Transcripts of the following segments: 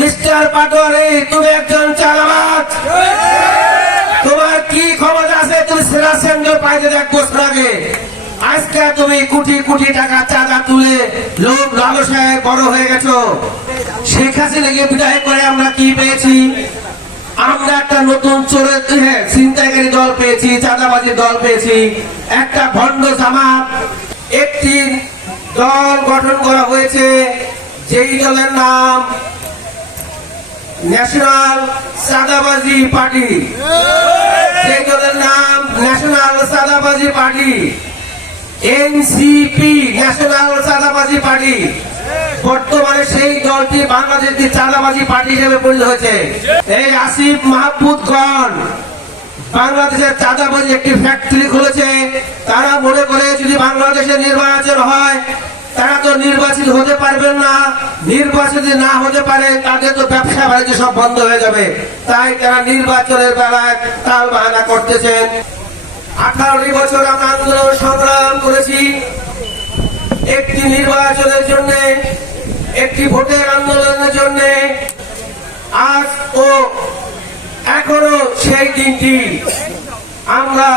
Mister Patwari, তুমি একজন চালাবাজ। তোমার কি ক্ষমতা আছে? তুমি সেরা সেন্টার পাইতে এক বছর আগে, আজকে তুমি কোটি কোটি টাকা চাঁদা তুলে লোক লালসায় বড় হয়ে গেছো। শেখ হাসিনাকে বিদায় করে আমরা কি পেয়েছি? আমরা একটা নতুন চোরের ছিনতাইকারী দল পেয়েছি, চাঁদাবাজির দল পেয়েছি, একটা ভণ্ড জামাত। একটি দল গঠন করা হয়েছে, যেই দলের নাম ন্যাশনাল চাঁদাবাজি পার্টি। সেই দলের নাম ন্যাশনাল চাঁদাবাজি পার্টি, এনসিপি, ন্যাশনাল চাঁদাবাজি পার্টি। বর্তমানে সেই দলটি বাংলাদেশের চাঁদাবাজি পার্টি হিসেবে পরিণত হয়েছে। এই আসিফ মাহমুদগণ বাংলাদেশের চাঁদাবাজি একটি ফ্যাক্টরি খুলেছে। তারা মনে করে যদি বাংলাদেশে নির্বাচন হয়, তারা তো নির্বাচিত হতে পারবেন না। নির্বাচিত না হতে পারে, তাদের তো ব্যবসা বাণিজ্য সব বন্ধ হয়ে যাবে। তাই তারা নির্বাচনের বেলায় তাল বাহানা করতেছেন। 18 বছর আমরা আন্দোলন সংগ্রাম করেছি একটি নির্বাচনের জন্য, একটি ভোটের আন্দোলনের জন্য। আজ ও এখনো সেই দিনটি আমরা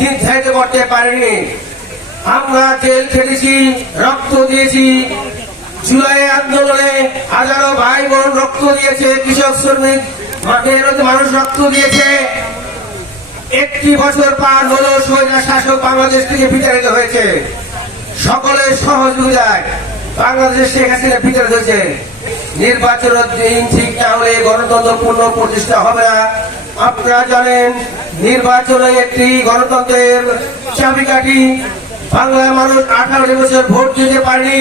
নির্ধারিত করতে পারিনি। আমরা জেল খেটেছি, রক্ত দিয়েছি। জুলাই আন্দোলনে হাজারো ভাই বোন রক্ত দিয়েছে, কৃষক শ্রমিক মানুষ রক্ত দিয়েছে। একটি বছর পার হলো স্বৈরা শাসক বাংলাদেশ থেকে বিতাড়িত হয়েছে। সকলের সহযোগিতায় বাংলাদেশ শেখ হাসিনা বিতাড়িত হয়েছে। নির্বাচনের দিন ঠিক না হলে গণতন্ত্র পূর্ণ প্রতিষ্ঠা হবে না। আপনারা জানেন, নির্বাচনে একটি গণতন্ত্রের চাবিকাঠি। বাংলার মানুষ 18 বছর ভোট দিতে পারেনি।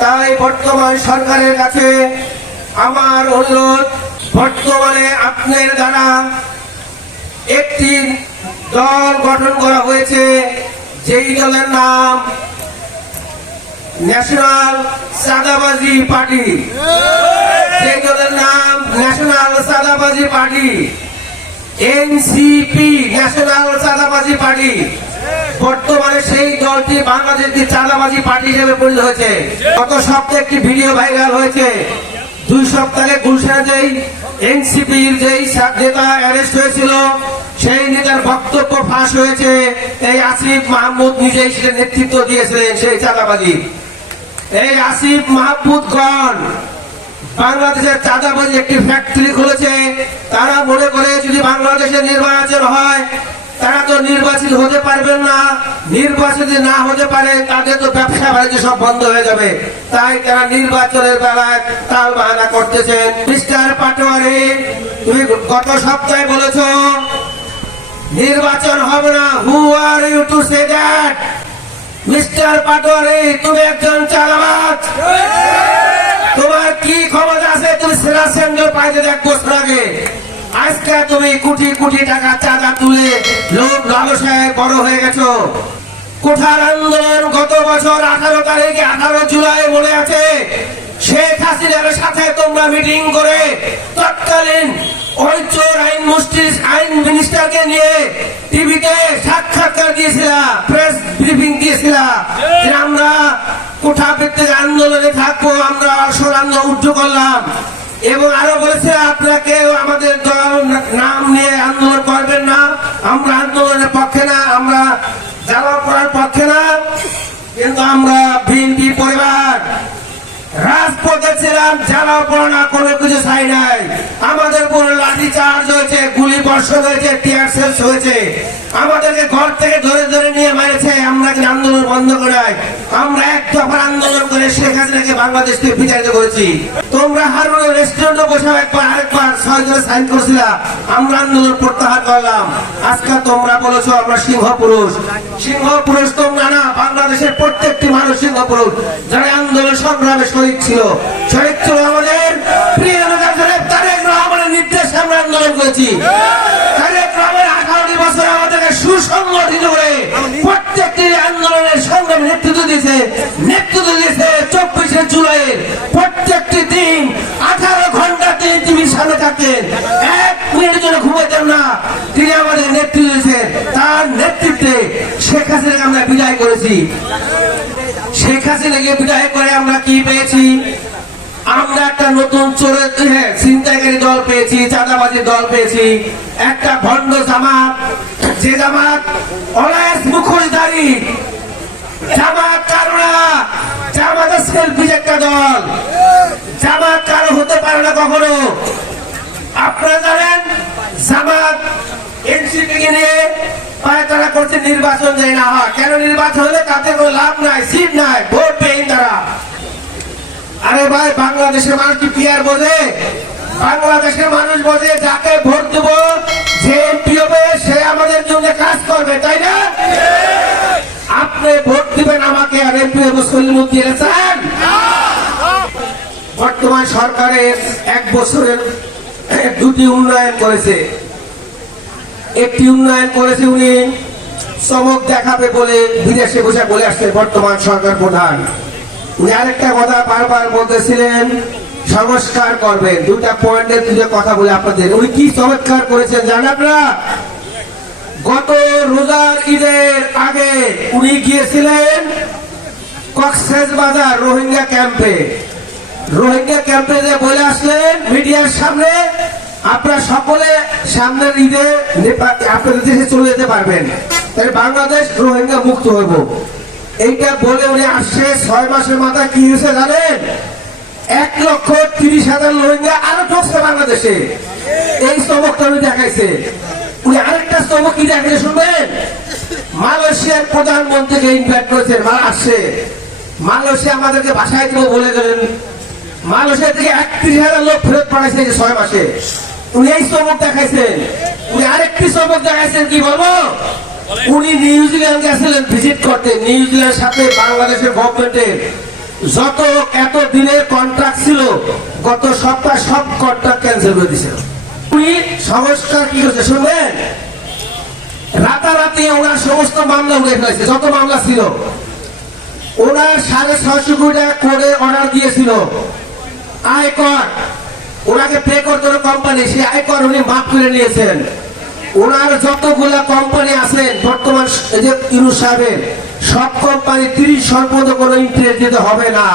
তাই বর্তমান সরকারের কাছে আমার অনুরোধ, বর্তমানে আপনার দ্বারা একটি দল গঠন করা হয়েছে, যেই দলের নাম ন্যাশনাল চাঁদাবাজি পার্টি। সেই দলের নাম ন্যাশনাল চাঁদাবাজি পার্টি, এনসিপি, ন্যাশনাল চাঁদাবাজি পার্টি। বর্তমানে সেই দলটি বাংলাদেশের চাঁদাবাজি পার্টি হিসেবে পরিণত হয়েছে। গত সপ্তাহে একটি ভিডিও ভাইরাল হয়েছে। 2 সপ্তাহে গুলশানে যেই এনসিপির যেই নেতা অ্যারেস্ট হয়েছিল, সেই নেতার বক্তব্য ফাঁস হয়েছে। এই আসিফ মাহমুদ নিজেই সেটা নেতৃত্ব দিয়েছিলেন সেই চাঁদাবাজি। এই আসিফ মাহমুদগণ বাংলাদেশের চাঁদাবাজি একটি ফ্যাক্টরি খুলেছে। তারা মনে করে যদি বাংলাদেশে নির্বাচন হয়, তারা তো নির্বাচিত হতে পারবেন না। নির্বাচিত না হতে পারে, তাদের তো ব্যবসা বাণিজ্য সব বন্ধ হয়ে যাবে। তাই তারা নির্বাচনের বেলায় তাল বাহানা করতেছেন। মিস্টার পাটোয়ারি, তুমি গত সপ্তাহে বলেছ নির্বাচন হবে না। Who are you to say that? Mister Patwari, তুমি একজন চালাবাজ। তোমার কি ক্ষমতা আছে? তুমি সেরা সেন্টার পাইতে এক বছর আগে, আজকে তুমি কোটি কোটি টাকা চাঁদা তুলে লোক লালসায় বড় হয়ে গেছো। কোঠার আন্দোলন গত বছর 18 তারিখে, 18 জুলাই মনে আছে, শেখ হাসিনার সাথে তোমরা মিটিং করে তৎকালীন ওই চোর আইন মিনিস্টারকে নিয়ে টিভিতে সাক্ষাৎকার দিয়েছিলা, প্রেস ব্রিফিং দিয়েছিলা যে আমরা কোঠা ভিত্তিক আন্দোলনে থাকবো, আমরা আসল আন্দোলন উঠে করলাম। এবং আরো বলেছে আপনাকে আমাদের দল নাম নিয়ে আন্দোলন করবেন না, আমরা আন্দোলনের পক্ষে না, আমরা জ্বালা করার পক্ষে না। কিন্তু আমরা বিএনপি পরিবার রাজপথে ছিলাম, জ্বালা পড়া কোনো কিছু চাই নাই। আমাদের উপর লাঠি চার্জ হয়েছে, গুলি বর্ষণ হয়েছে, টিয়ার সেলস হয়েছে, আমাদেরকে ঘর থেকে ধরে ধরে নিয়ে মেরেছে। আমরা কিন্তু আন্দোলন বন্ধ করাই, আমরা এক দফার আন্দোলন করে শেখ হাসিনাকে বাংলাদেশ থেকে বিতাড়িত করেছি। তোমরা হারুনের রেস্টুরেন্টে বসে আরেকবার 6 জনে সাইন করছিলা, আমরা আন্দোলন প্রত্যাহার করলাম। আজকে তোমরা বলেছো আমরা সিংহ পুরুষ। সিংহ পুরুষ তোমরা না, বাংলাদেশের প্রত্যেকটি মানুষ সিংহ পুরুষ, যারা আন্দোলন সংগ্রামে শহীদ ছিল। শহীদ ছিল আমাদের প্রিয় নেতা তারেক রহমানের নির্দেশে আমরা আন্দোলন করেছি। তারেক রহমান 18 বছর আমাদেরকে সুসংগঠিত করে প্রত্যেকটি আন্দোলনের সংগ্রামে নেতৃত্ব দিয়েছে। 24 জুলাইয়ের প্রত্যেকটি দিন 18 ঘন্টা তিনি টিভির সামনে থাকতেন, 1 মিনিটের জন্য ঘুমাতেন না। তিনি আমাদের নেতৃত্ব দিয়েছেন। তার নেতৃত্বে শেখ হাসিনাকে আমরা বিদায় করেছি। শেখ হাসিনাকে বিদায় করে আমরা কি পেয়েছি? আমরা একটা নতুন চোরের ছিনতাইকারী দল পেয়েছি, চাঁদাবাজির দল পেয়েছি, একটা ভণ্ড জামাত, যে জামাত অনায়াস মুখোশধারী জামাত কারো না, জামাতের সেলফিশ একটা দল, জামাত কারো হতে পারে না কখনো। আপনারা জানেন জামাত এনসিপি কে নিয়ে পায়তারা করছে, নির্বাচন দেয় না হয় কেন? নির্বাচন হলে তাতে কোনো লাভ নাই, সিট নাই, ভোট পেয়ে তারা। আরে ভাই, বাংলাদেশের মানুষ কি পিয়ার বোঝে? বাংলাদেশের মানুষ বোঝে যাকে ভোট দেব, যে এমপি হবে সে আমাদের জন্য কাজ করবে, তাই না? আপনি ভোট দিবেন আমাকে, আর এমপি হবো সলিমুদ্দিন চান? বর্তমান সরকারের 1 বছরের 2টি উন্নয়ন করেছে। একটি উন্নয়ন করেছে উনি চমক দেখাবে বলে বিদেশে বসে বলে আসছে বর্তমান সরকার প্রধান। উনি আরেকটা কথা বারবার বলতেছিলেন, সংস্কার করবেন। 2টা পয়েন্টের 2টা কথা বলে আপনাদের। উনি কি চমৎকার করেছেন জানেন আপনারা? গত রোজার ঈদের আগে উনি গিয়েছিলেন কক্সবাজার রোহিঙ্গা ক্যাম্পে। রোহিঙ্গা ক্যাম্পে যে বলে আসলেন মিডিয়ার সামনে, আপনারা সকলে সামনের ঈদে আপনাদের দেশে চলে যেতে পারবেন, তাই বাংলাদেশ রোহিঙ্গা মুক্ত হইব। এইটা বলে উনি আসছে। 6 মাসের মাথায় কি হয়েছে জানেন? 1,30,000 রোহিঙ্গা আরো ঢুকছে বাংলাদেশে। এই চমকটা উনি দেখাইছে। উনি আরেকটা চমক কি দেখাইছে শুনবেন? মালয়েশিয়ার প্রধানমন্ত্রীকে ইনভাইট করেছেন, আসছে। মালয়েশিয়া আমাদেরকে ভাষায় দেবো বলে গেলেন। মালয়েশিয়া থেকে 31,000 লোক ফেরত পাঠাইছে 6 মাসে। উনি এই চমক দেখাইছেন। উনি আরেকটি চমক দেখাইছেন, কি বলবো? উনি নিউজিল্যান্ড গেছিলেন ভিজিট করতে। নিউজিল্যান্ডের সাথে বাংলাদেশের গভর্নমেন্টের যত এত দিনের কন্ট্রাক্ট ছিল, গত সপ্তাহে সব কন্ট্রাক্ট ক্যান্সেল করে দিয়েছিল। উনি সংস্কার কি করছে শুনবেন? রাতারাতি ওনার সমস্ত মামলা উঠে ফেলেছে, যত মামলা ছিল। ওনার 650 কোটি টাকা করে অর্ডার দিয়েছিল আয়কর, ওনাকে পে করতে কোম্পানি, সেই আয়কর উনি মাফ করে নিয়েছেন। ওনার যতগুলা কোম্পানি আছেন বর্তমান যে ইউনূস সাহেবের, সব কোম্পানি 30 পর্যন্ত কোনো ইন্টারেস্ট দিতে হবে না।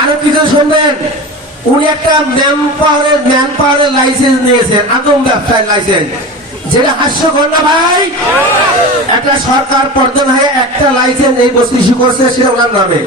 আরো কিছু শুনবেন, উনি একটা ম্যান পাওয়ারের লাইসেন্স নিয়েছেন, আদম ব্যবসায় লাইসেন্স, যেটা হাস্যকর না ভাই? একটা সরকার প্রধান হয়ে একটা লাইসেন্স এই বছর ইস্যু করছে, সেটা ওনার নামে।